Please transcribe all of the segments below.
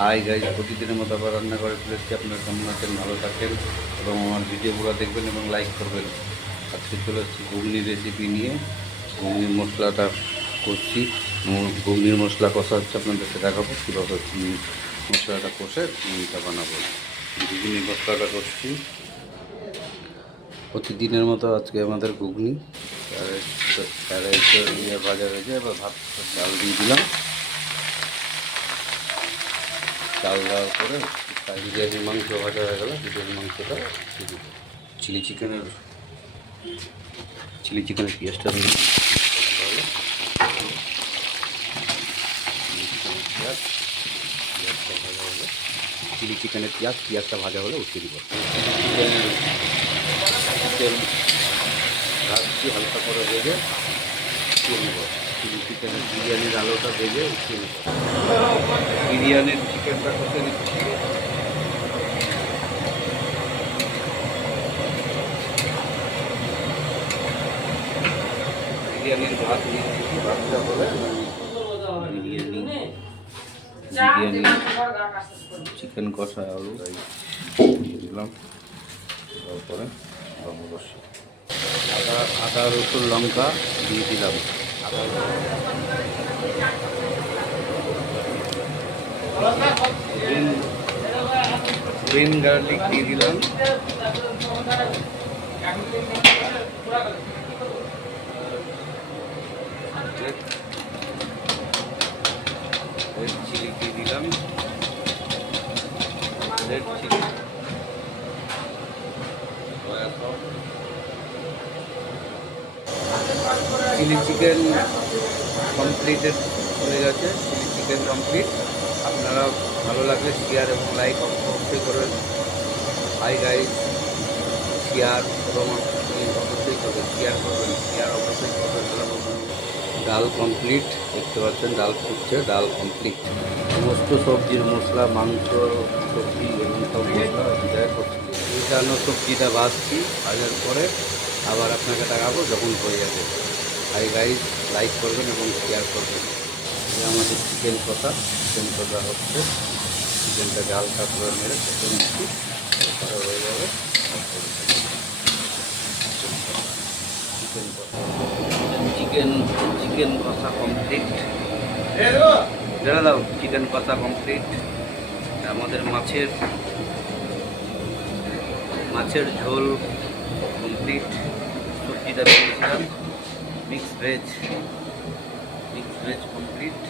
Hi guys, প্রতিদিনের মতো আবার রান্না করে ফেলেছি। আপনারা কেমন আছেন? ভালো থাকেন এবং আমার ভিডিওগুলো দেখবেন এবং লাইক করবেন। আজকে চলে এসেছি ঘুগনির রেসিপি নিয়ে। ঘুগনির মশলাটা করছি, ঘুগনির মশলা কষা হচ্ছে, আপনাদেরকে দেখাবো কীভাবে মশলাটা কষে ঘুগনিটা বানাবো। ঘুগনির মশলাটা করছি প্রতিদিনের মতো। আজকে আমাদের ঘুগনি ভাজা হয়েছে, এবার ভাত চাল দিয়ে দিলাম। চাল দেওয়ার পরে বিরিয়ানির মাংস ভাজা হয়ে গেল। বিরিয়ানির মাংসটা চিলি চিকেনের পেঁয়াজটা দিয়ে চিলি চিকেনের পেঁয়াজটা ভাজা হলে উঠিয়ে দিব। চিকেন ভাজছি হালকা করে ভেজে উঠিয়ে নেব। চিলি চিকেনের বিরিয়ানির আলুটা ভেজে উঠিয়ে নেব। বিরিয়ানির চিকেনটা কষে নিচ্ছি। বিরিয়ানির ভাত দিয়ে দিচ্ছি। ভাতটা হলে বিরিয়ানি চিকেন কষা আলু দিলাম। তারপরে আদা রসুন লঙ্কা দিয়ে দিলাম। গ্রিন গার্লিক দিয়ে দিলাম। রেড চিলি দিয়ে দিলাম। Red chili, chili chicken completed হয়ে গেছে। Chili chicken complete. আপনারা ভালো লাগলে শেয়ার এবং লাইক অবশ্যই করবেন। হাই গাইজ, শেয়ার এবং অবশ্যই করবেন, শেয়ার করবেন, শেয়ার অবশ্যই করবেন। ডাল কমপ্লিট, দেখতে পাচ্ছেন ডাল ফুটছে, ডাল কমপ্লিট। সমস্ত সবজির মশলা, মাংস, সবজি এবং সব মশলা বিদায় করছি। মিশানো সবজিটা ভাজছি, ভাজার পরে আবার আপনাকে দেখাবো যখন হয়ে যাবে। হাই গাইজ, লাইক করবেন এবং শেয়ার করবেন। আমাদের চিকেন কষা হচ্ছে। চিকেনটাকে হালকা করে মেরে কষে নিচ্ছি, তারপরে হয়ে যাবে চিকেন কষা কমপ্লিট। দাও, চিকেন কষা কমপ্লিট। আমাদের মাছের ঝোল কমপ্লিট। সবজিটা দিয়েছিলাম, mix veg complete.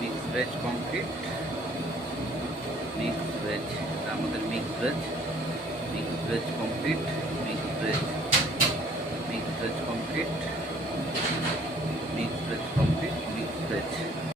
Mix veg complete. আমাদের mix veg complete. Mix veg complete.